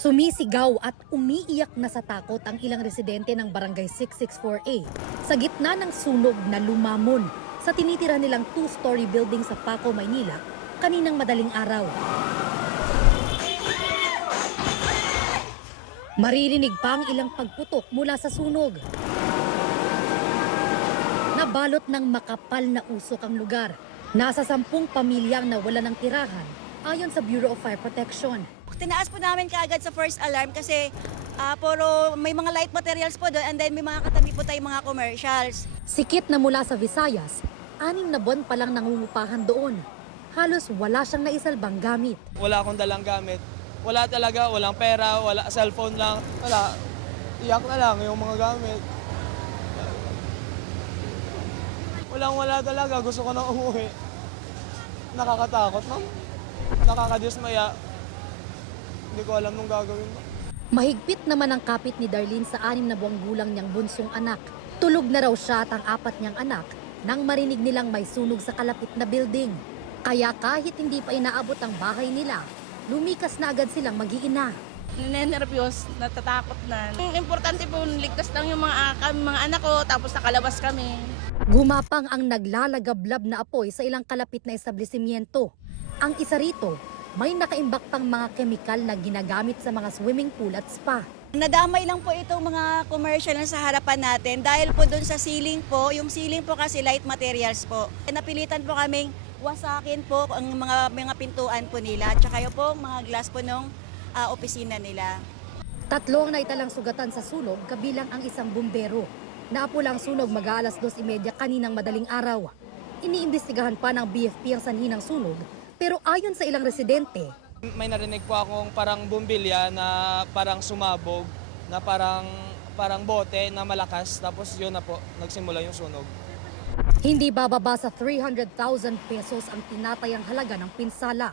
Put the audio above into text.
Sumisigaw at umiiyak na sa takot ang ilang residente ng Barangay 664A sa gitna ng sunog na lumamon sa tinitira nilang two-story building sa Paco, Maynila kaninang madaling araw. Maririnig pa ang ilang pagputok mula sa sunog. Nabalot ng makapal na usok ang lugar. Nasa 10 pamilyang nawala ng tirahan ayon sa Bureau of Fire Protection. Tinaas po namin kaagad sa first alarm kasi puro may mga light materials po doon and then may mga katabi po tayong mga commercials. Sikit na mula sa Visayas, 6 na buwan pa lang nangungupahan doon. Halos wala siyang naisalbang gamit. Wala akong dalang gamit. Wala talaga, walang pera, wala cellphone lang. Wala, iyak na lang yung mga gamit. Wala talaga, gusto ko nang umuwi. Nakakatakot, no? Nakakadismaya. Hindi ko alam nung gagawin mo. Mahigpit naman ang kapit ni Darlene sa 6 na buwang gulang niyang bunsong anak. Tulog na raw siya at ang 4 niyang anak nang marinig nilang may sunog sa kalapit na building. Kaya kahit hindi pa inaabot ang bahay nila, lumikas na agad silang mag-iina. Ninenervyos, natatakot na. Importante po, ligtas lang yung mga anak ko, tapos nakalabas kami. Gumapang ang naglalagablab na apoy sa ilang kalapit na establishmento. Ang isa rito, may nakaimbak pang mga kemikal na ginagamit sa mga swimming pool at spa. Nadamay lang po itong mga commercial na sa harapan natin dahil po doon sa ceiling po, yung ceiling po kasi light materials po. Napilitan po kaming wasakin po ang mga pintuan po nila at saka yung po mga glass po nung opisina nila. 3 ang naitalang sugatan sa sunog kabilang ang isang bumbero. Naapulang sunog mag-aalas 2:30 kaninang madaling araw. Iniimbestigahan pa ng BFP ang sanhi ng sunog pero ayon sa ilang residente, May narinig po akong parang bumbilya na parang sumabog, na parang bote na malakas. Tapos yun na po, nagsimula yung sunog. hindi bababa sa 300,000 pesos ang tinatayang halaga ng pinsala.